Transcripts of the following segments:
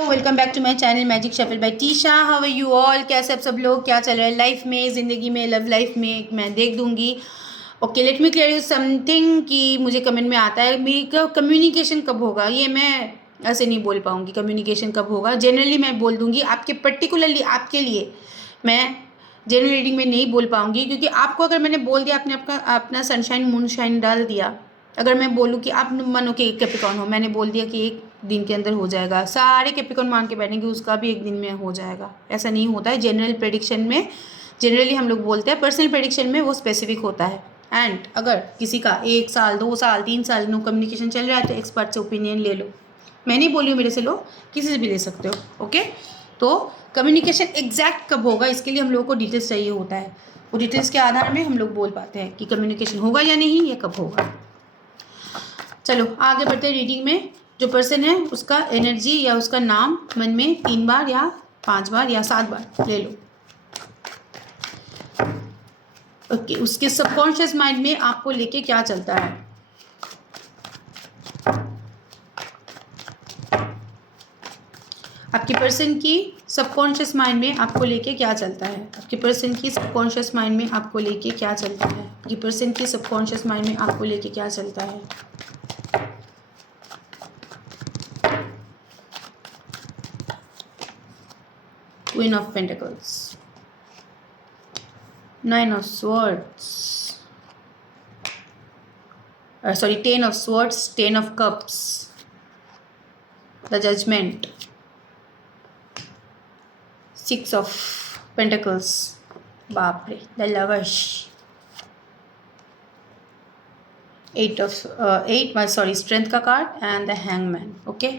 Welcome back to my channel magic shuffle by Tisha. How are you all? कैसे आप सब लोग? क्या चल रहा है लाइफ में, ज़िंदगी में, लव लाइफ में? मैं देख दूंगी। Okay, let me clear you something कि मुझे कमेंट में आता है मेरी कम्युनिकेशन कब होगा। ये मैं ऐसे नहीं बोल पाऊँगी कम्युनिकेशन कब होगा। जनरली मैं बोल दूँगी, आपके पर्टिकुलरली आपके लिए मैं जनरल रीडिंग में नहीं बोल पाऊँगी, क्योंकि आपको अगर मैंने बोल दिया, आपने अपना सनशाइन मूनशाइन डाल दिया। अगर मैं बोलूँ कि आप मानो कि एक कैप्रिकॉर्न हो, मैंने बोल दिया कि एक दिन के अंदर हो जाएगा, सारे कैप्रिकॉर्न मान के बैठेंगे उसका भी एक दिन में हो जाएगा, ऐसा नहीं होता है। जनरल प्रेडिक्शन में जनरली हम लोग बोलते हैं, पर्सनल प्रेडिक्शन में वो स्पेसिफिक होता है। एंड अगर किसी का 1 साल 2 साल 3 साल नो कम्युनिकेशन चल रहा है तो एक्सपर्ट से ओपिनियन ले लो। मैं नहीं बोल रही हूँ मेरे से लो, किसी से भी ले सकते हो। ओके, तो कम्युनिकेशन एग्जैक्ट कब होगा, इसके लिए हम लोगों को डिटेल्स चाहिए होता है। वो डिटेल्स के आधार में हम लोग बोल पाते हैं कि कम्युनिकेशन होगा या नहीं, या कब होगा। चलो आगे बढ़ते हैं रीडिंग में। जो पर्सन है उसका एनर्जी या उसका नाम मन में 3 बार या 5 बार या 7 बार ले लो। ओके, उसके सबकॉन्शियस माइंड में आपको लेके क्या चलता है? आपकी पर्सन की सबकॉन्शियस माइंड में आपको लेके क्या चलता है? आपकी पर्सन की सबकॉन्शियस माइंड में आपको लेके क्या चलता है? आपकी पर्सन की सबकॉन्शियस माइंड में आपको लेके क्या चलता है? Queen of Pentacles, 9 of Swords, sorry, 10 of Swords, 10 of Cups, the Judgment, 6 of Pentacles, बाप रे, the Lovers, 8 Strength का card and the Hangman. Okay,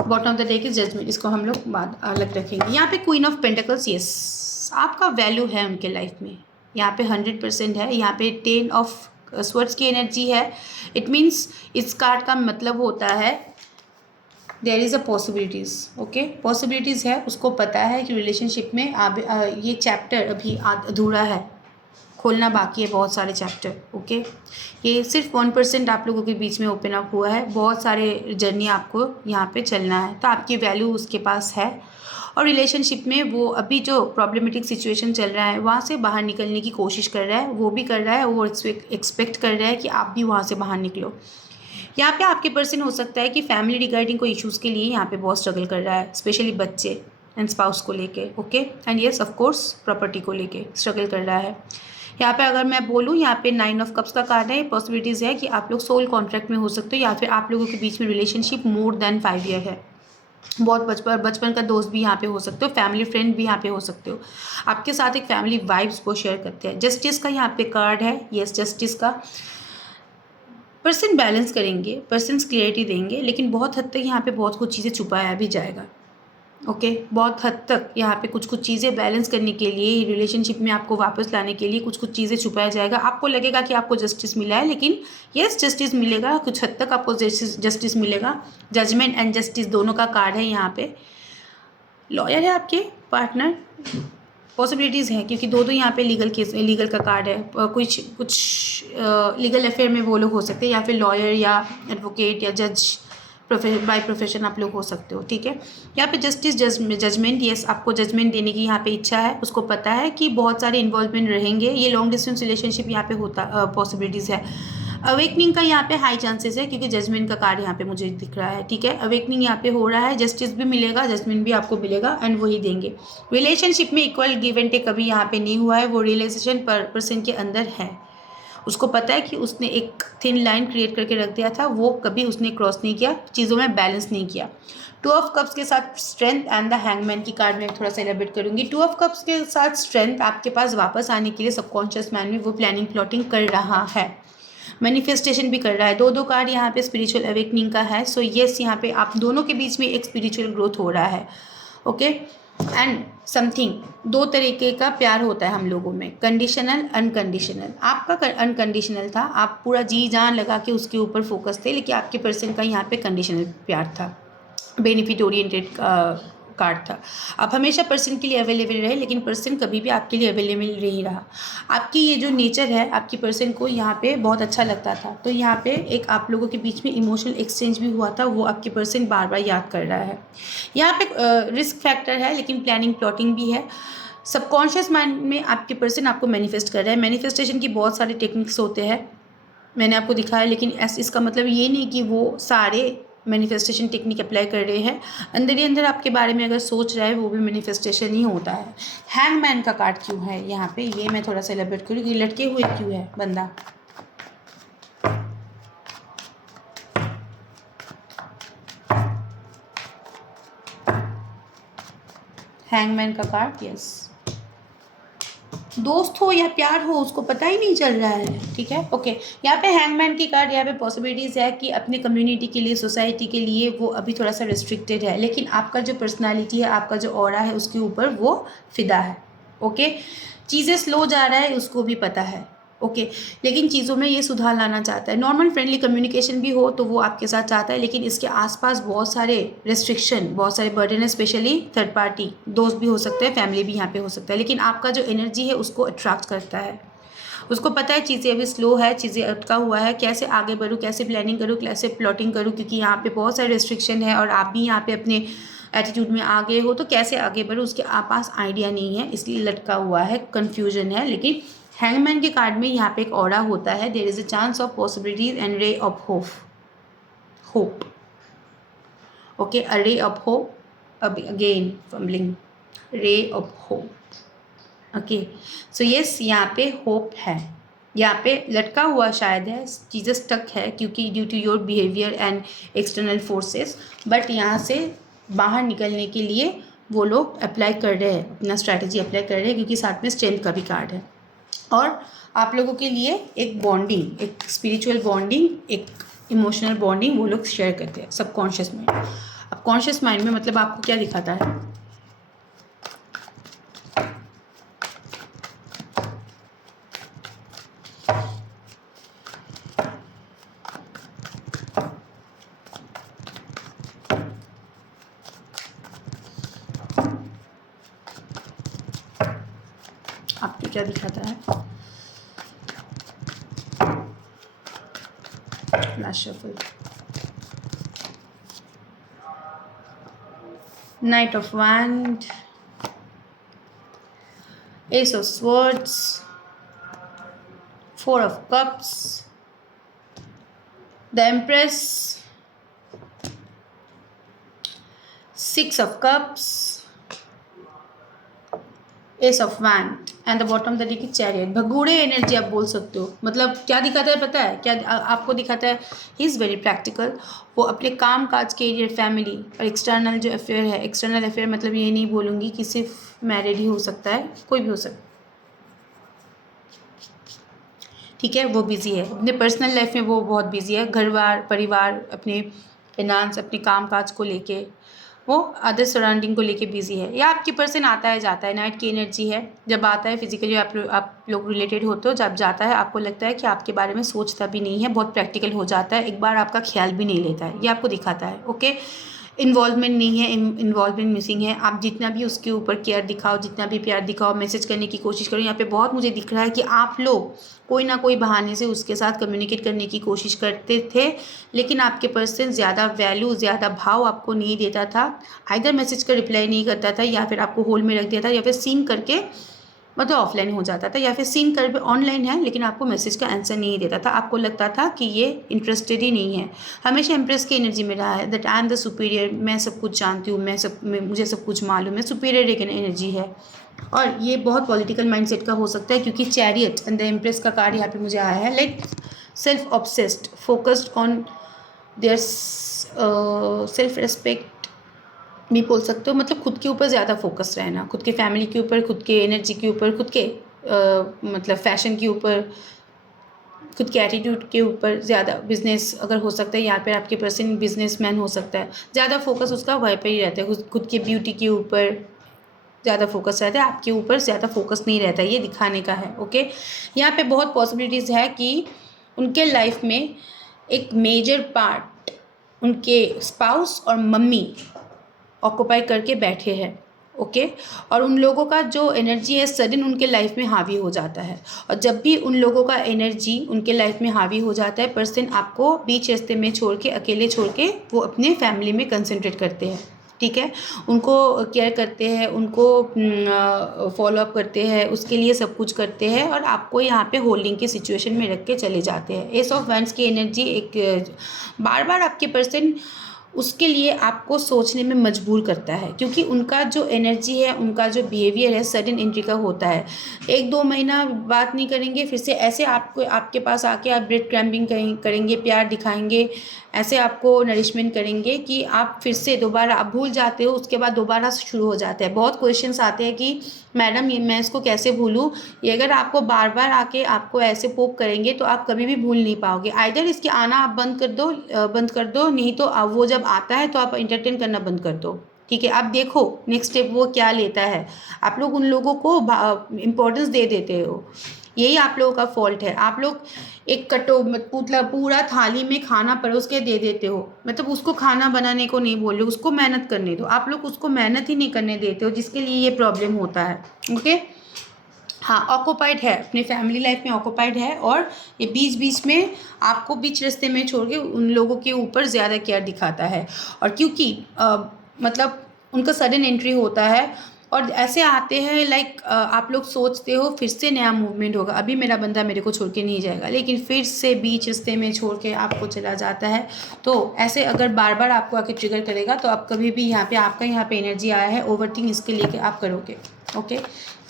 bottom of the deck is judgement, इसको हम लोग बाद अलग रखेंगे। यहाँ पे क्वीन ऑफ पेंटिकल्स, यस, आपका वैल्यू है उनके लाइफ में, यहाँ पे 100% है। यहाँ पे 10 ऑफ स्वर्ड्स की एनर्जी है। इट मीन्स इस कार्ड का मतलब होता है there is a possibilities. Okay, possibilities है, उसको पता है कि रिलेशनशिप में ये चैप्टर अभी अधूरा है, खोलना बाकी है बहुत सारे चैप्टर। ओके, ये सिर्फ 1% आप लोगों के बीच में ओपन अप हुआ है, बहुत सारे जर्नी आपको यहाँ पे चलना है। तो आपकी वैल्यू उसके पास है, और रिलेशनशिप में वो अभी जो प्रॉब्लमेटिक सिचुएशन चल रहा है वहाँ से बाहर निकलने की कोशिश कर रहा है, वो भी कर रहा है, वो एक्सपेक्ट कर रहा है कि आप भी वहाँ से बाहर निकलो। यहाँ पे आपके पर्सन हो सकता है कि फैमिली रिगार्डिंग कोई इश्यूज़ के लिए यहाँ पे बहुत स्ट्रगल कर रहा है, स्पेशली बच्चे एंड स्पाउस को लेके। Okay, and yes of course property को लेके स्ट्रगल कर रहा है। यहाँ पे अगर मैं बोलूँ, यहाँ पे 9 ऑफ कप्स का कार्ड है। पॉसिबिलिटीज़ है कि आप लोग सोल कॉन्ट्रैक्ट में हो सकते हो, या फिर आप लोगों के बीच में रिलेशनशिप मोर देन 5 ईयर है। बहुत बचपन का दोस्त भी यहाँ पे हो सकते हो, फैमिली फ्रेंड भी यहाँ पे हो सकते हो, आपके साथ एक फैमिली वाइब्स को शेयर करते हैं। जस्टिस का यहाँ पे कार्ड है, यस, जस्टिस का पर्सन बैलेंस करेंगे, पर्सन क्लियरिटी देंगे, लेकिन बहुत हद तक यहाँ पे बहुत कुछ चीज़ें छुपाया भी जाएगा। ओके, बहुत हद तक यहाँ पे कुछ चीज़ें बैलेंस करने के लिए, रिलेशनशिप में आपको वापस लाने के लिए कुछ चीज़ें छुपाया जाएगा। आपको लगेगा कि आपको जस्टिस मिला है, लेकिन यस, जस्टिस मिलेगा, कुछ हद तक आपको जस्टिस मिलेगा। जजमेंट एंड जस्टिस दोनों का कार्ड है यहाँ पे। लॉयर है आपके पार्टनर, पॉसिबिलिटीज़ हैं, क्योंकि दो यहाँ पे लीगल का कार्ड है। कुछ लीगल अफेयर में वो लोग हो सकते हैं, या फिर लॉयर या एडवोकेट या जज बाय प्रोफेशन आप लोग हो सकते हो। ठीक है, यहाँ पे जस्टिस जजमेंट, यस, आपको जजमेंट देने की यहाँ पे इच्छा है। उसको पता है कि बहुत सारे इन्वॉल्वमेंट रहेंगे, ये लॉन्ग डिस्टेंस रिलेशनशिप यहाँ पे होता पॉसिबिलिटीज़ है। अवेकनिंग का यहाँ पे हाई चांसेस है, क्योंकि जजमेंट का कार्ड यहाँ पे मुझे दिख रहा है। ठीक है, अवेकनिंग यहाँ पे हो रहा है, जस्टिस भी मिलेगा, जजमेंट भी आपको मिलेगा, एंड वही देंगे। रिलेशनशिप में इक्वल गिव एंड टेक कभी यहाँ पे नहीं हुआ है, वो रियलाइजेशन पर्सन के अंदर है। उसको पता है कि उसने एक थिन लाइन क्रिएट करके रख दिया था, वो कभी उसने क्रॉस नहीं किया, चीज़ों में बैलेंस नहीं किया। 2 ऑफ कप्स के साथ स्ट्रेंथ एंड द हैंगमैन की कार्ड में थोड़ा सा एलिब्रेट करूँगी। 2 ऑफ कप्स के साथ स्ट्रेंथ आपके पास वापस आने के लिए सबकॉन्शियस माइंड में वो प्लानिंग प्लॉटिंग कर रहा है, मैनिफेस्टेशन भी कर रहा है। दो कार्ड यहाँ पे स्पिरिचुअल अवेकनिंग का है। सो येस, यहाँ पे आप दोनों के बीच में एक स्पिरिचुअल ग्रोथ हो रहा है। ओके, एंड समथिंग, 2 तरीके का प्यार होता है हम लोगों में, कंडीशनल, अनकंडीशनल। आपका अनकंडीशनल था, आप पूरा जी जान लगा के उसके ऊपर फोकस थे, लेकिन आपके पर्सन का यहाँ पे कंडीशनल प्यार था, बेनिफिट ओरिएंटेड कार्ड था। आप हमेशा पर्सन के लिए अवेलेबल रहे, लेकिन पर्सन कभी भी आपके लिए अवेलेबल नहीं रहा। आपकी ये जो नेचर है, आपकी पर्सन को यहाँ पे बहुत अच्छा लगता था, तो यहाँ पे एक आप लोगों के बीच में इमोशनल एक्सचेंज भी हुआ था, वो आपके पर्सन बार बार याद कर रहा है। यहाँ पे रिस्क फैक्टर है, लेकिन प्लानिंग प्लॉटिंग भी है। सबकॉन्शियस माइंड में आपके पर्सन आपको मैनिफेस्ट कर रहा है। मैनिफेस्टेशन की बहुत सारे टेक्निक्स होते हैं, मैंने आपको दिखाया, लेकिन इसका मतलब ये नहीं कि वो सारे मैनिफेस्टेशन टेक्निक अप्लाई कर रहे हैं। अंदर ही अंदर आपके बारे में अगर सोच रहा है, वो भी मैनिफेस्टेशन ही होता है। हैंगमैन का कार्ड क्यों है यहाँ पे, ये मैं थोड़ा सा एलेबोरेट करूँ कि लटके हुए क्यों है बंदा। हैंगमैन का कार्ड, यस, दोस्त हो या प्यार हो उसको पता ही नहीं चल रहा है। ठीक है, ओके। यहाँ पे हैंगमैन की कार्ड, यहाँ पे पॉसिबिलिटीज़ है कि अपने कम्युनिटी के लिए, सोसाइटी के लिए वो अभी थोड़ा सा रिस्ट्रिक्टेड है, लेकिन आपका जो पर्सनालिटी है, आपका जो ऑरा है, उसके ऊपर वो फिदा है। ओके, चीज़ें स्लो जा रहा है उसको भी पता है। ओके, लेकिन चीज़ों में ये सुधार लाना चाहता है। नॉर्मल फ्रेंडली कम्युनिकेशन भी हो तो वो आपके साथ चाहता है, लेकिन इसके आसपास बहुत सारे रिस्ट्रिक्शन, बहुत सारे बर्डन है, स्पेशली थर्ड पार्टी, दोस्त भी हो सकते हैं, फैमिली भी यहाँ पे हो सकता है, लेकिन आपका जो एनर्जी है उसको अट्रैक्ट करता है। उसको पता है चीज़ें अभी स्लो है, चीज़ें अटका हुआ है, कैसे आगे बढ़ूँ, कैसे प्लानिंग करूँ, कैसे प्लॉटिंग करूँ, क्योंकि यहाँ पे बहुत सारे रिस्ट्रिक्शन है और आप भी यहाँ पे अपने एटीट्यूड में आ गए हो, तो कैसे आगे बढ़ो उसके आप पास आइडिया नहीं है, इसलिए लटका हुआ है, कन्फ्यूजन है। लेकिन हैंगमैन के कार्ड में यहाँ पे एक ऑरा होता है, there is a chance of possibilities and ray of hope. Okay, a ray of hope, again fumbling, ray of hope. Okay, so yes, यहाँ पे होप है, यहाँ पे लटका हुआ शायद है, चीज़ें स्टक है क्योंकि due to your behaviour and external forces, but यहाँ से बाहर निकलने के लिए वो लोग अप्लाई कर रहे हैं, अपना स्ट्रैटेजी अप्लाई कर रहे हैं, क्योंकि साथ में स्ट्रेंथ का भी कार्ड है। और आप लोगों के लिए एक बॉन्डिंग, एक स्पिरिचुअल बॉन्डिंग, एक इमोशनल बॉन्डिंग वो लोग शेयर करते हैं सबकॉन्शियस माइंड। अब कॉन्शियस माइंड में मतलब आपको क्या दिखाता है, आपको क्या दिखाता है। Last shuffle, night of wand, S of swords, four of cups, the empress, six of cups, S of wand and the bottom the deck की चैरियट। भगोड़े एनर्जी आप बोल सकते हो। मतलब क्या दिखाता है पता है क्या आपको दिखाता है, ही इज़ वेरी प्रैक्टिकल। वो अपने काम काज, कैरियर, फैमिली और एक्सटर्नल जो अफेयर है, एक्सटर्नल अफेयर मतलब ये नहीं बोलूँगी कि सिर्फ मैरिड ही हो सकता है, कोई भी हो सकता है, ठीक है। वो बिज़ी है अपने पर्सनल लाइफ में, वो बहुत बिज़ी है, घर बार परिवार, अपने फिनांस, अपने काम काज को लेके, वो अदर सराउंडिंग को लेके बिजी है। या आपकी पर्सन आता है जाता है, नाइट की एनर्जी है, जब आता है फिजिकली आप लोग रिलेटेड होते हो, जब जाता है आपको लगता है कि आपके बारे में सोचता भी नहीं है, बहुत प्रैक्टिकल हो जाता है, एक बार आपका ख्याल भी नहीं लेता है, ये आपको दिखाता है। ओके, इन्वॉल्वमेंट नहीं है, इन्वॉल्वमेंट मिसिंग है। आप जितना भी उसके ऊपर केयर दिखाओ, जितना भी प्यार दिखाओ, मैसेज करने की कोशिश करो, यहाँ पे बहुत मुझे दिख रहा है कि आप लोग कोई ना कोई बहाने से उसके साथ कम्युनिकेट करने की कोशिश करते थे, लेकिन आपके पर्सन ज़्यादा वैल्यू, ज़्यादा भाव आपको नहीं देता था। आइदर मैसेज का रिप्लाई नहीं करता था, या फिर आपको होल्ड में रख दिया था, या फिर सीन करके मतलब ऑफलाइन हो जाता था, या फिर सीन कर ऑनलाइन है लेकिन आपको मैसेज का आंसर नहीं देता था। आपको लगता था कि ये इंटरेस्टेड ही नहीं है। हमेशा इम्प्रेस की एनर्जी में रहा है, that I am the superior, मैं सब कुछ जानती हूँ, मुझे सब कुछ मालूम है, सुपीरियर एक एनर्जी है। और ये बहुत पॉलिटिकल माइंडसेट का हो सकता है, क्योंकि चैरियट एंड द एम्प्रेस का कार्ड यहाँ पे मुझे आया है, like self obsessed, focused on their self respect भी बोल सकते हो। मतलब खुद के ऊपर ज़्यादा फोकस रहना, खुद के फैमिली के ऊपर, खुद के एनर्जी के ऊपर, खुद के मतलब फैशन के ऊपर, खुद के एटीट्यूड के ऊपर ज़्यादा। बिजनेस अगर हो सकता है, यहाँ पर आपके पर्सन बिजनेसमैन हो सकता है, ज़्यादा फोकस उसका वहीं पर ही रहता है, खुद के ब्यूटी के ऊपर ज़्यादा फोकस रहता है, आपके ऊपर ज़्यादा फोकस नहीं रहता, ये दिखाने का है। ओके, यहाँ पे बहुत पॉसिबिलिटीज़ है कि उनके लाइफ में एक मेजर पार्ट उनके स्पाउस और मम्मी ऑक्यूपाई करके बैठे हैं, ओके। और उन लोगों का जो एनर्जी है सडन उनके लाइफ में हावी हो जाता है, और जब भी उन लोगों का एनर्जी उनके लाइफ में हावी हो जाता है, पर्सन आपको बीच रास्ते में छोड़ के, अकेले छोड़ के वो अपने फैमिली में कंसंट्रेट करते हैं, ठीक है। उनको केयर करते हैं, उनको फॉलो अप करते हैं, उसके लिए सब कुछ करते हैं, और आपको यहाँ पे होल्डिंग की सिचुएशन में रख के चले जाते हैं। एस ऑफ वैंड्स की एनर्जी एक बार बार आपके पर्सन उसके लिए आपको सोचने में मजबूर करता है, क्योंकि उनका जो एनर्जी है, उनका जो बिहेवियर है सडन एंट्री का होता है। 1-2 महीना बात नहीं करेंगे, फिर से ऐसे आपको आपके पास आके आप ब्रेड क्रैम्बिंग करेंगे, प्यार दिखाएंगे, ऐसे आपको नरिशमेंट करेंगे कि आप फिर से दोबारा आप भूल जाते हो, उसके बाद दोबारा शुरू हो जाते हैं। बहुत क्वेश्चंस आते हैं कि मैडम ये मैं इसको कैसे भूलूँ। ये अगर आपको बार बार आके आपको ऐसे पोक करेंगे तो आप कभी भी भूल नहीं पाओगे। आइदर इसके आना आप बंद कर दो, नहीं तो वो जब आता है तो आप एंटरटेन करना बंद कर दो, ठीक है। आप देखो नेक्स्ट स्टेप वो क्या लेता है। आप लोग उन लोगों को इम्पोर्टेंस दे देते हो, यही आप लोगों का फॉल्ट है। आप लोग एक पूरा थाली में खाना परोस के दे देते हो, मतलब उसको खाना बनाने को नहीं बोल रहे, उसको मेहनत करने दो। आप लोग उसको मेहनत ही नहीं करने देते हो, जिसके लिए ये प्रॉब्लम होता है, ओके। हाँ, ऑक्यूपाइड है, अपने फैमिली लाइफ में ऑक्यूपाइड है, और ये बीच बीच में आपको बीच रास्ते में छोड़ के उन लोगों के ऊपर ज़्यादा केयर दिखाता है। और क्योंकि मतलब उनका सडन एंट्री होता है, और ऐसे आते हैं लाइक आप लोग सोचते हो फिर से नया मूवमेंट होगा, अभी मेरा बंदा मेरे को छोड़ के नहीं जाएगा, लेकिन फिर से बीच रास्ते में छोड़ के आपको चला जाता है। तो ऐसे अगर बार बार आपको आके ट्रिगर करेगा तो आप कभी भी आपका यहाँ पे एनर्जी आया है ओवरथिंक, इसके लिए आप करोगे, ओके।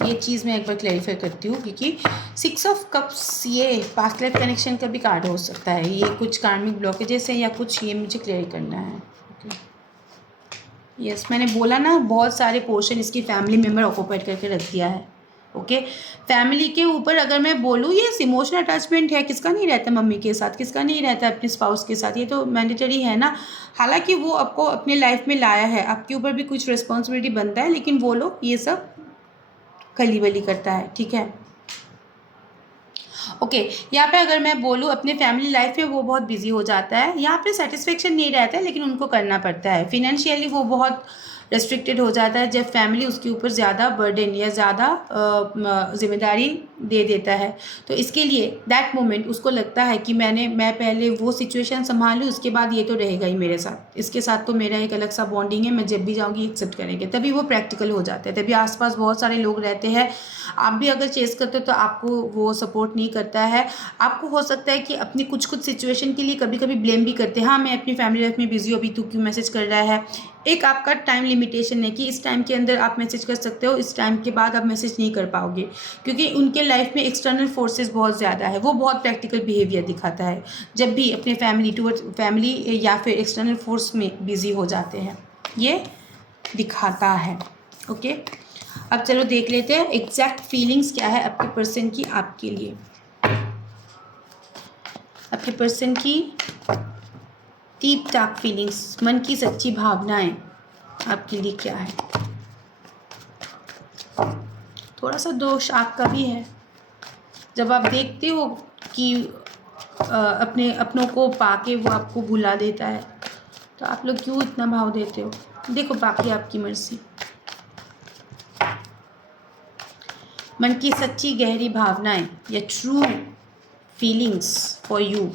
ये चीज़ मैं एक बार क्लैरिफाई करती हूँ, क्योंकि 6 ऑफ कप्स ये पास्ट लाइफ कनेक्शन का भी कार्ड हो सकता है। ये कुछ कार्मिक ब्लॉकेजेस है या कुछ, ये मुझे क्लियर करना है, ओके। यस, मैंने बोला ना बहुत सारे पोर्शन इसकी फैमिली मेम्बर ऑक्यूपाइड करके रख दिया है, ओके। फैमिली के ऊपर अगर मैं बोलूँ, ये इमोशनल अटैचमेंट है, किसका नहीं रहता मम्मी के साथ, किसका नहीं रहता अपने स्पाउस के साथ, ये तो मैंडेटरी है ना। हालांकि वो आपको अपने लाइफ में लाया है, आपके ऊपर भी कुछ रिस्पॉन्सिबिलिटी बनता है, लेकिन वो लोग ये सब खली बली करता है, ठीक है, ओके। यहाँ पे अगर मैं बोलूँ अपने फैमिली लाइफ में वो बहुत बिजी हो जाता है, यहाँ पे सेटिस्फेक्शन नहीं रहता है, लेकिन उनको करना पड़ता है। फिनेंशियली वो बहुत रेस्ट्रिक्टेड हो जाता है जब फैमिली उसके ऊपर ज़्यादा बर्डन या ज़्यादा जिम्मेदारी दे देता है। तो इसके लिए दैट मोमेंट उसको लगता है कि मैं पहले वो सिचुएशन संभालूँ, उसके बाद ये तो रहेगा ही मेरे साथ, इसके साथ तो मेरा एक अलग सा बॉन्डिंग है, मैं जब भी जाऊँगी एक्सेप्ट करेंगे, तभी वो प्रैक्टिकल हो जाता है। तभी आसपास बहुत सारे लोग रहते हैं, आप भी अगर चेस करते हो तो आपको वो सपोर्ट नहीं करता है। आपको हो सकता है कि अपनी कुछ सिचुएशन के लिए कभी कभी ब्लेम भी करते हैं, हाँ मैं अपनी फैमिली लाइफ में बिजी हूँ, अभी तू क्यों मैसेज कर रहा है। एक आपका टाइम लिमिटेशन है कि इस टाइम के अंदर आप मैसेज कर सकते हो, इस टाइम के बाद आप मैसेज नहीं कर पाओगे, क्योंकि उनके लाइफ में एक्सटर्नल फोर्सेस बहुत ज़्यादा है। वो बहुत प्रैक्टिकल बिहेवियर दिखाता है जब भी अपने फैमिली या फिर एक्सटर्नल फोर्स में बिजी हो जाते हैं, ये दिखाता है, ओके। अब चलो देख लेते हैं एग्जैक्ट फीलिंग्स क्या है आपके पर्सन की आपके लिए। आपके पर्सन की डीप डार्क फीलिंग्स, मन की सच्ची भावनाएं आपके लिए क्या है। थोड़ा सा दोष आपका भी है, जब आप देखते हो कि अपने अपनों को पाके वो आपको भुला देता है, तो आप लोग क्यों इतना भाव देते हो। देखो बाकी आपकी मर्जी। मन की सच्ची गहरी भावनाएं या ट्रू फीलिंग्स फॉर यू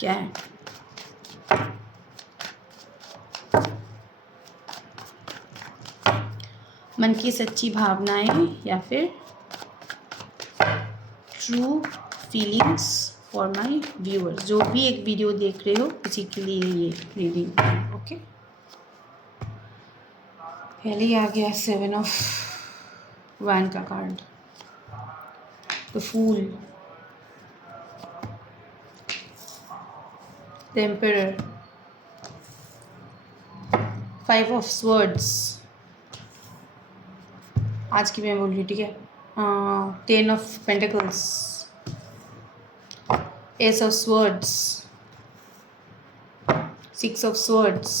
क्या है। मन की सच्ची भावनाएं या फिर true feelings for my viewers, जो भी एक वीडियो देख रहे हो उसी के लिए ये रीडिंग, ओके। पहले ही आ गया 7 ऑफ वैन का card, the fool, the emperor, 5 of swords, आज की मैं बोल रही हूँ, ठीक है। 10 of pentacles, ace of swords, 6 of swords,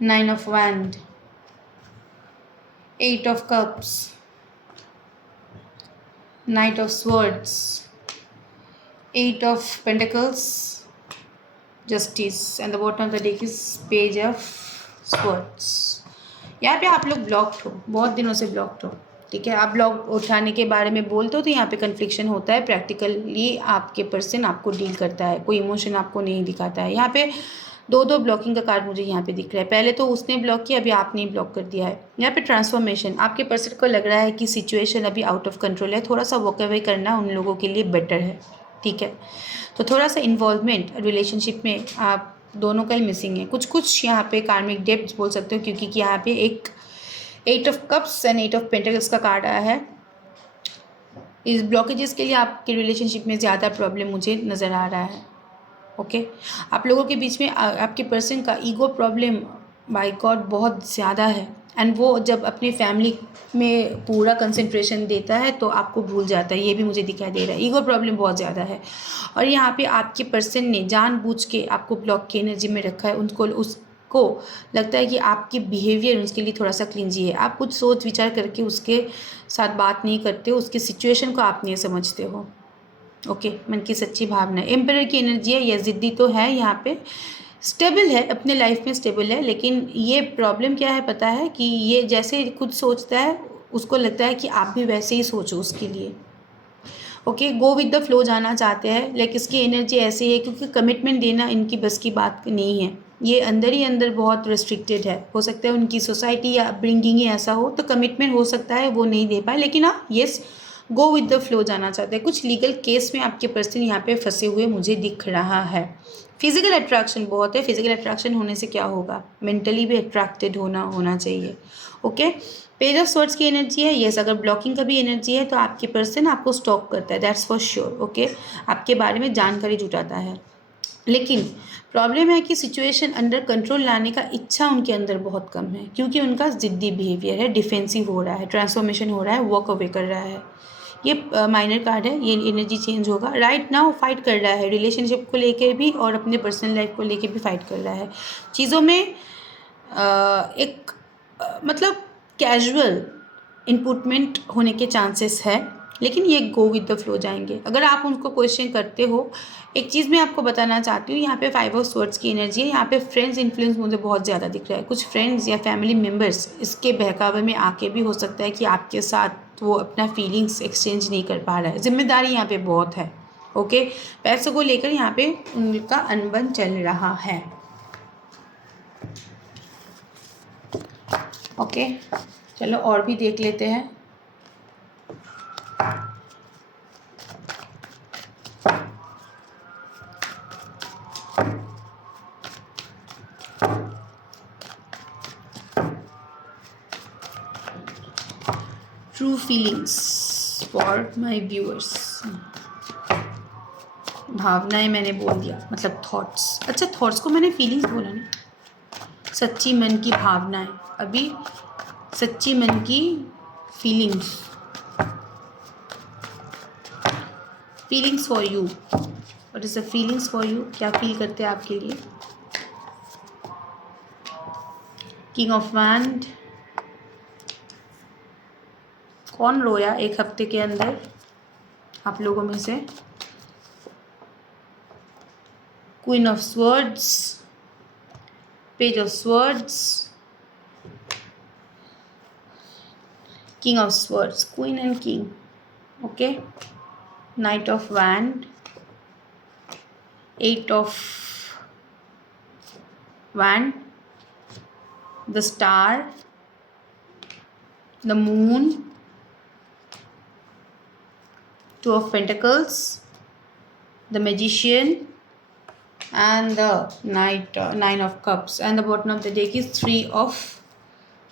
9 of wand, 8 of cups, knight of swords, 8 of pentacles, justice and the bottom of the deck is page of swords. यहाँ पे आप लोग ब्लॉक्ड हो, बहुत दिनों से ब्लॉक्ड हो, ठीक है। आप ब्लॉक उठाने के बारे में बोलते हो तो यहाँ पे कन्फ्लिक्शन होता है। प्रैक्टिकली आपके पर्सन आपको डील करता है, कोई इमोशन आपको नहीं दिखाता है। यहाँ पे दो दो ब्लॉकिंग का कार्ड मुझे यहाँ पे दिख रहा है। पहले तो उसने ब्लॉक किया, अभी आपने ब्लॉक कर दिया है। यहाँ पे ट्रांसफॉर्मेशन, आपके पर्सन को लग रहा है कि सिचुएशन अभी आउट ऑफ कंट्रोल है, थोड़ा सा वॉक अवे करना उन लोगों के लिए बेटर है, ठीक है। तो थोड़ा सा इन्वॉल्वमेंट रिलेशनशिप में आप दोनों का ही मिसिंग है। कुछ कुछ यहाँ पे कार्मिक डेप्थ बोल सकते हो, क्योंकि यहाँ पे एक 8 of cups and 8 of pentacles का कार्ड आया है। इस ब्लॉकेजेस के लिए आपके रिलेशनशिप में ज़्यादा प्रॉब्लम मुझे नज़र आ रहा है, ओके। आप लोगों के बीच में आपके पर्सन का ईगो प्रॉब्लम बाय गॉड बहुत ज़्यादा है, एंड वो जब अपनी फैमिली में पूरा कंसंट्रेशन देता है तो आपको भूल जाता है, ये भी मुझे दिखाई दे रहा है। ईगो प्रॉब्लम बहुत ज़्यादा है, और यहाँ पे आपके पर्सन ने जानबूझ के आपको ब्लॉक की एनर्जी में रखा है। उसको लगता है कि आपकी बिहेवियर उसके लिए थोड़ा सा क्लिंजी है। आप कुछ सोच विचार करके उसके साथ बात नहीं करते हो, उसकी सिचुएशन को आप नहीं समझते हो, ओके। मन की सच्ची भावना, एम्परर की एनर्जी है। यह ज़िद्दी तो है, यहाँ पे स्टेबल है, अपने लाइफ में स्टेबल है, लेकिन ये प्रॉब्लम क्या है पता है कि ये जैसे खुद सोचता है उसको लगता है कि आप भी वैसे ही सोचो उसके लिए, okay. Go with the flow जाना चाहते हैं, लेकिन इसकी एनर्जी ऐसी है क्योंकि कमिटमेंट देना इनकी बस की बात नहीं है। ये अंदर ही अंदर बहुत रिस्ट्रिक्टेड है। हो सकता है उनकी सोसाइटी या अपब्रिंगिंग ही ऐसा हो, तो कमिटमेंट हो सकता है वो नहीं दे पाए, लेकिन हाँ yes go with the flow जाना चाहते हैं। कुछ लीगल केस में आपके पर्सन यहाँ पे फंसे हुए मुझे दिख रहा है। फिजिकल अट्रैक्शन बहुत है। फिजिकल अट्रैक्शन होने से क्या होगा, मेंटली भी अट्रैक्टेड होना चाहिए, ओके। पेज ऑफ स्वॉर्ड्स की एनर्जी है, यस। अगर ब्लॉकिंग का भी एनर्जी है तो आपके पर्सन आपको स्टॉक करता है, दैट्स फॉर श्योर, ओके। आपके बारे में जानकारी जुटाता है, लेकिन प्रॉब्लम है कि सिचुएशन अंडर कंट्रोल लाने का इच्छा उनके अंदर बहुत कम है, क्योंकि उनका ज़िद्दी बिहेवियर है, डिफेंसिव हो रहा है, ट्रांसफॉर्मेशन हो रहा है, वॉक अवे कर रहा है। ये माइनर कार्ड है, ये एनर्जी चेंज होगा। राइट नाउ फाइट कर रहा है, रिलेशनशिप को लेके भी और अपने पर्सनल लाइफ को लेके भी फाइट कर रहा है। चीज़ों में एक मतलब कैजुअल इनपुटमेंट होने के चांसेस है, लेकिन ये गो विद द फ्लो जाएंगे। अगर आप उनको क्वेश्चन करते हो, एक चीज़ मैं आपको बताना चाहती हूँ, यहाँ पे 5 ऑफ स्वॉर्ड्स की एनर्जी है। यहाँ पे फ्रेंड्स इन्फ्लुएंस मुझे बहुत ज़्यादा दिख रहा है। कुछ फ्रेंड्स या फैमिली मेम्बर्स इसके बहकावे में आके भी हो सकता है कि आपके साथ वो अपना फीलिंग्स एक्सचेंज नहीं कर पा रहा है। जिम्मेदारी यहाँ पे बहुत है, ओके। पैसों को लेकर यहाँ पे उनका अनबन चल रहा है, ओके। चलो और भी देख लेते हैं। True feelings for my viewers. भावनाएं मैंने बोल दिया, मतलब थॉट्स। अच्छा, थॉट्स को मैंने फीलिंग्स बोला ना। सच्ची मन की भावनाएं, अभी सच्ची मन की feelings, feelings for you. What is the feelings for you, क्या फील करते हैं आपके लिए। किंग ऑफ वैंड, कौन रोया एक हफ्ते के अंदर आप लोगों में से। Queen of swords, page of swords, king of swords, queen and king, okay. Night of wand, 8 of wand, the star, the moon, 2 of Pentacles, the Magician, and the Nine of Cups, and the bottom of the deck is 3 of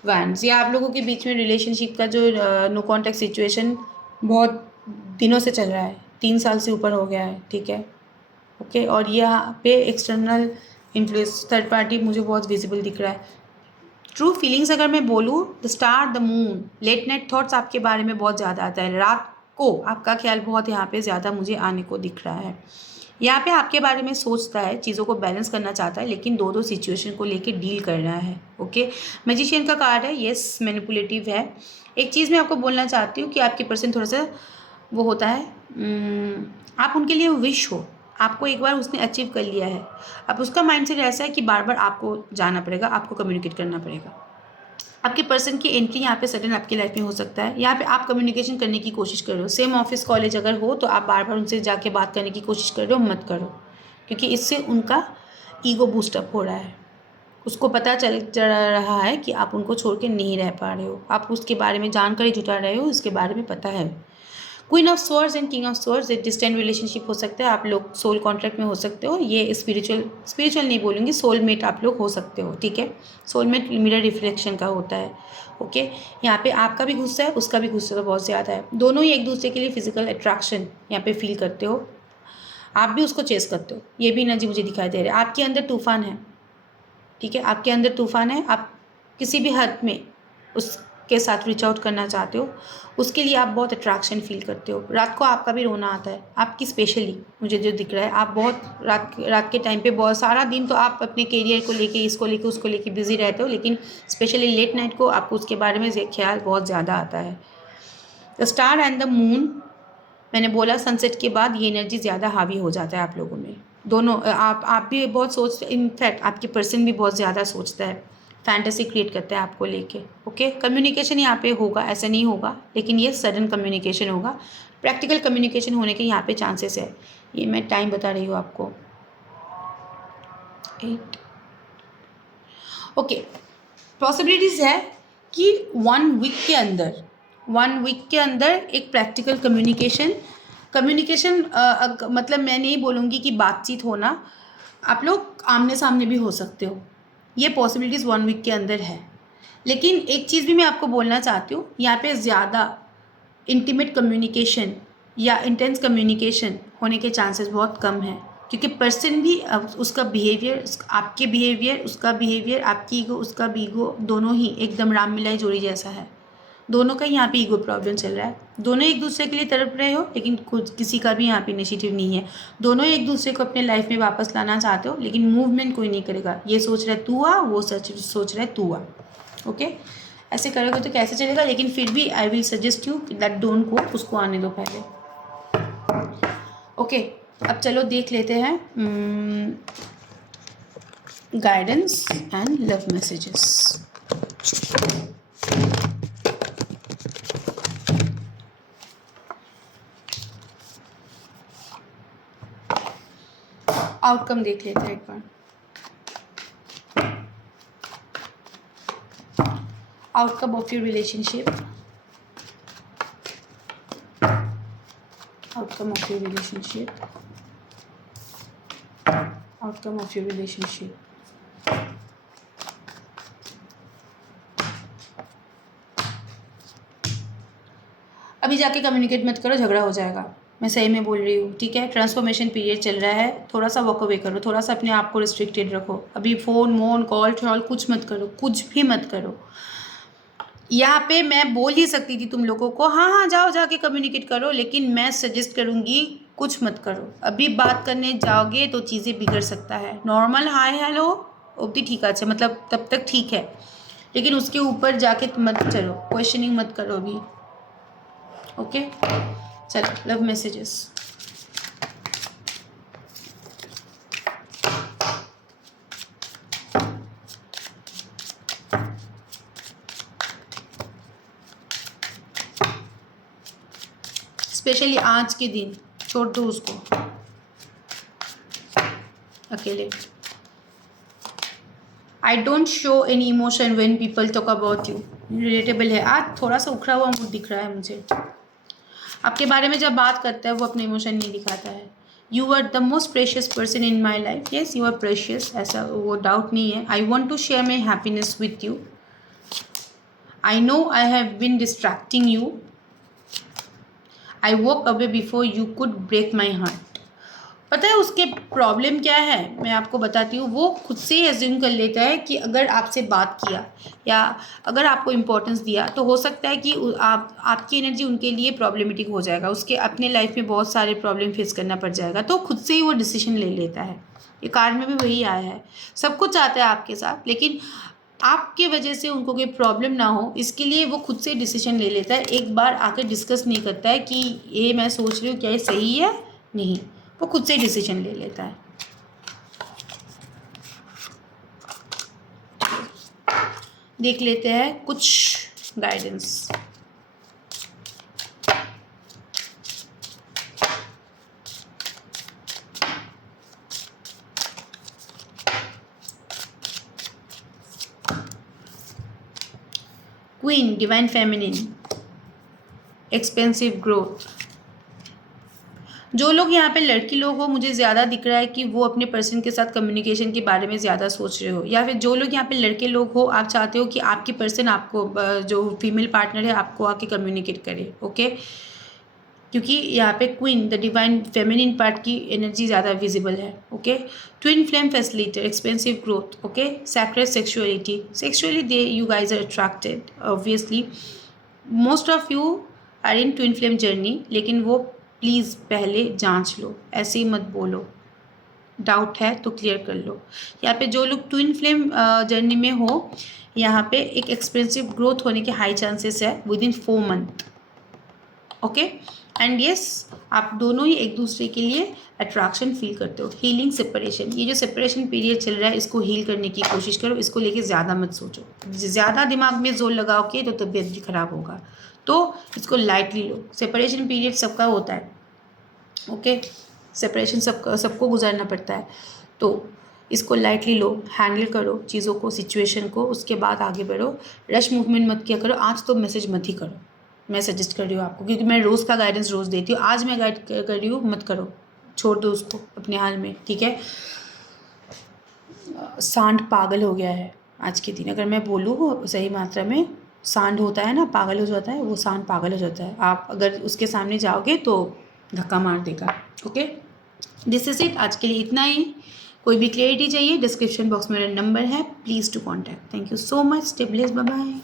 Wands. ये आप लोगों के बीच में relationship का जो no contact situation बहुत दिनों से चल रहा है, 3 साल से ऊपर हो गया है, ठीक है, ओके। और यहाँ पे एक्सटर्नल इन्फ्लुएंस, थर्ड पार्टी मुझे बहुत विजिबल दिख रहा है। ट्रू फीलिंग्स अगर मैं बोलूँ, the star, the moon, late night thoughts आपके बारे में बहुत ज़्यादा आता है। रात को आपका ख्याल बहुत यहाँ पे ज़्यादा मुझे आने को दिख रहा है। यहाँ पे आपके बारे में सोचता है, चीज़ों को बैलेंस करना चाहता है, लेकिन दो सिचुएशन को लेके डील कर रहा है, ओके। मैजिशियन का कार्ड है, येस, मैनिपुलेटिव है। एक चीज़ मैं आपको बोलना चाहती हूँ कि आपके पर्सन थोड़ा सा वो होता है, आप उनके लिए विश हो, आपको एक बार उसने अचीव कर लिया है, अब उसका माइंडसेट ऐसा है कि बार बार आपको जाना पड़ेगा, आपको कम्युनिकेट करना पड़ेगा। आपके पर्सन की एंट्री यहाँ पे सडन आपकी लाइफ में हो सकता है। यहाँ पे आप कम्युनिकेशन करने की कोशिश कर रहे हो, सेम ऑफिस कॉलेज अगर हो तो आप बार बार उनसे जाके बात करने की कोशिश कर रहे हो, मत करो, क्योंकि इससे उनका ईगो बूस्टअप हो रहा है। उसको पता चल रहा है कि आप उनको छोड़ के नहीं रह पा रहे हो, आप उसके बारे में जानकारी जुटा रहे हो, उसके बारे में पता है। Queen of swords and king of swords एक डिस्टेंट रिलेशनशिप हो सकता है, आप लोग सोल कॉन्ट्रैक्ट में हो सकते हो, ये स्पिरिचुअल नहीं बोलूँगी, सोलमेट आप लोग हो सकते हो, ठीक है। सोलमेट मिरर रिफ्लेक्शन का होता है, ओके। यहाँ पे आपका भी गुस्सा है, उसका भी गुस्सा तो बहुत ज़्यादा है, दोनों ही एक दूसरे के लिए फिजिकल अट्रैक्शन यहाँ पे फील करते हो, आप भी उसको चेस करते हो, ये भी एनर्जी मुझे दिखाई दे रहा है। आपके अंदर तूफान है, ठीक है, आपके अंदर तूफान है, आप किसी भी हद में उसके साथ रीच आउट करना चाहते हो, उसके लिए आप बहुत अट्रैक्शन फील करते हो। रात को आपका भी रोना आता है, आपकी स्पेशली मुझे जो दिख रहा है, आप बहुत रात के टाइम पे बहुत सारा दिन तो आप अपने करियर को लेके, इसको लेके, उसको लेके बिजी रहते हो, लेकिन स्पेशली लेट नाइट को आपको उसके बारे में ख्याल बहुत ज़्यादा आता है। The star and the moon, मैंने बोला सनसेट के बाद ये एनर्जी ज़्यादा हावी हो जाता है आप लोगों में, दोनों। आप भी बहुत सोचते, इनफैक्ट आपके पर्सन भी बहुत ज़्यादा सोचता है, फैंटेसी क्रिएट करता है आपको लेके, ओके। कम्युनिकेशन यहाँ पे होगा, ऐसा नहीं होगा, लेकिन ये सडन कम्युनिकेशन होगा, प्रैक्टिकल कम्युनिकेशन होने के यहाँ पे चांसेस है। ये मैं टाइम बता रही हूँ आपको, 8, ओके। पॉसिबिलिटीज़ है कि 1 वीक के अंदर एक प्रैक्टिकल कम्युनिकेशन मतलब मैं नहीं बोलूँगी कि बातचीत होना, आप लोग आमने सामने भी हो सकते हो, ये पॉसिबिलिटीज़ 1 वीक के अंदर है। लेकिन एक चीज़ भी मैं आपको बोलना चाहती हूँ, यहाँ पे ज़्यादा इंटीमेट कम्युनिकेशन या इंटेंस कम्युनिकेशन होने के चांसेस बहुत कम हैं, क्योंकि पर्सन भी उसका बिहेवियर, आपके बिहेवियर, उसका बिहेवियर, आपकी ईगो, उसका भी ईगो, दोनों ही एकदम राम मिलाई जोड़ी जैसा है। दोनों का यहाँ पे ईगो प्रॉब्लम चल रहा है, दोनों एक दूसरे के लिए तड़प रहे हो, लेकिन खुद किसी का भी यहाँ पे इनिशिएटिव नहीं है। दोनों एक दूसरे को अपने लाइफ में वापस लाना चाहते हो, लेकिन मूवमेंट कोई नहीं करेगा। ये सोच रहा है तू आ, वो सोच रहा है तू आ, ओके। ऐसे करोगे तो कैसे चलेगा? लेकिन फिर भी I will suggest you that don't go, उसको आने दो पहले, ओके। अब चलो देख लेते हैं guidance and love messages. Outcome देख लेते हैं एक बार। Outcome of your relationship, outcome of your relationship, outcome of your relationship. अभी जाके कम्युनिकेट मत करो, झगड़ा हो जाएगा, मैं सही में बोल रही हूँ, ठीक है। ट्रांसफॉर्मेशन पीरियड चल रहा है, थोड़ा सा वॉक अवे करो, थोड़ा सा अपने आप को रिस्ट्रिक्टेड रखो। अभी फ़ोन कॉल कुछ मत करो, कुछ भी मत करो। यहाँ पे मैं बोल ही सकती थी तुम लोगों को, हाँ जाओ जाके कम्युनिकेट करो, लेकिन मैं सजेस्ट करूँगी कुछ मत करो। अभी बात करने जाओगे तो चीज़ें बिगड़ सकता है। नॉर्मल हाय हेलो ओके ठीक है, अच्छा मतलब तब तक ठीक है, लेकिन उसके ऊपर जाके मत चलो, क्वेश्चनिंग मत करो अभी, ओके। चलो लव मैसेजेस। स्पेशली आज के दिन छोड़ दो उसको अकेले। I don't show any emotion when people talk about you. Relatable है, आज थोड़ा सा उखड़ा हुआ मूड दिख रहा है मुझे। आपके बारे में जब बात करता है वो अपने इमोशन नहीं दिखाता है। You are the most precious person in my life. Yes you are precious, ऐसा वो डाउट नहीं है। I want to share my happiness with you. I know I have been distracting you. I walk away before you could break my heart. पता है उसके problem क्या है, मैं आपको बताती हूँ। वो खुद से ही एज्यूम कर लेता है कि अगर आपसे बात किया या अगर आपको इम्पोर्टेंस दिया तो हो सकता है कि आपकी एनर्जी उनके लिए प्रॉब्लमेटिक हो जाएगा, उसके अपने लाइफ में बहुत सारे प्रॉब्लम फेस करना पड़ जाएगा, तो खुद से ही वो डिसीजन ले लेता है। ये कार्ड में भी वही आया है, सब कुछ चाहता है आपके साथ, लेकिन आपके वजह से उनको कोई प्रॉब्लम ना हो इसके लिए वो खुद से डिसीजन ले लेता है। एक बार आकर डिस्कस नहीं करता है कि ये मैं सोच रही हूँ क्या ये सही है, नहीं, वो खुद से डिसीजन ले लेता है। देख लेते हैं कुछ guidance. Queen, divine feminine, expensive growth. जो लोग यहाँ पे लड़की लोग हो, मुझे ज़्यादा दिख रहा है कि वो अपने पर्सन के साथ कम्युनिकेशन के बारे में ज़्यादा सोच रहे हो, या फिर जो लोग यहाँ पे लड़के लोग हो, आप चाहते हो कि आपकी पर्सन आपको जो फीमेल पार्टनर है आपको आके कम्युनिकेट करे। ओके, क्योंकि यहाँ पे queen, the divine feminine part की एनर्जी ज़्यादा विजिबल है। Okay, twin flame facilitator, expensive growth. Okay, sacred sexuality, sexually they you guys are attracted obviously. Most of you are in twin flame journey, लेकिन वो please पहले जांच लो, ऐसे ही मत बोलो। डाउट है तो क्लियर कर लो। यहाँ पे जो लोग ट्विन फ्लेम जर्नी में हो, यहाँ पे एक एक्सपेंसिव ग्रोथ होने के हाई चांसेस है with in 4 month. Okay, and yes, आप दोनों ही एक दूसरे के लिए अट्रैक्शन फील करते हो। हीलिंग सेपरेशन, ये जो सेपरेशन पीरियड चल रहा है इसको हील करने की कोशिश करो, इसको लेके ज़्यादा मत सोचो। ज़्यादा दिमाग में जोर लगाओगे तो तबीयत भी खराब होगा, तो इसको लाइटली लो। सेपरेशन पीरियड सबका होता है। ओके, सेपरेशन सबको गुजारना पड़ता है, तो इसको लाइटली लो, हैंडल करो चीज़ों को, सिचुएशन को, उसके बाद आगे बढ़ो। रश मूवमेंट मत किया करो। आज तो मैसेज मत ही करो, मैं सजेस्ट कर रही हूँ आपको, क्योंकि मैं रोज़ का गाइडेंस रोज़ देती हूँ। आज मैं गाइड कर रही हूँ, मत करो, छोड़ दो उसको अपने हाल में, ठीक है। सांड पागल हो गया है आज के दिन, अगर मैं बोलूँ सही मात्रा में, सांड होता है ना, पागल हो जाता है, वो सांड पागल हो जाता है। आप अगर उसके सामने जाओगे तो धक्का मार देगा। ओके, दिस इज़ इट, आज के लिए इतना ही। कोई भी क्लियरिटी चाहिए, डिस्क्रिप्शन बॉक्स में मेरा नंबर है, please to contact. Thank you so much, stay blessed, bye bye.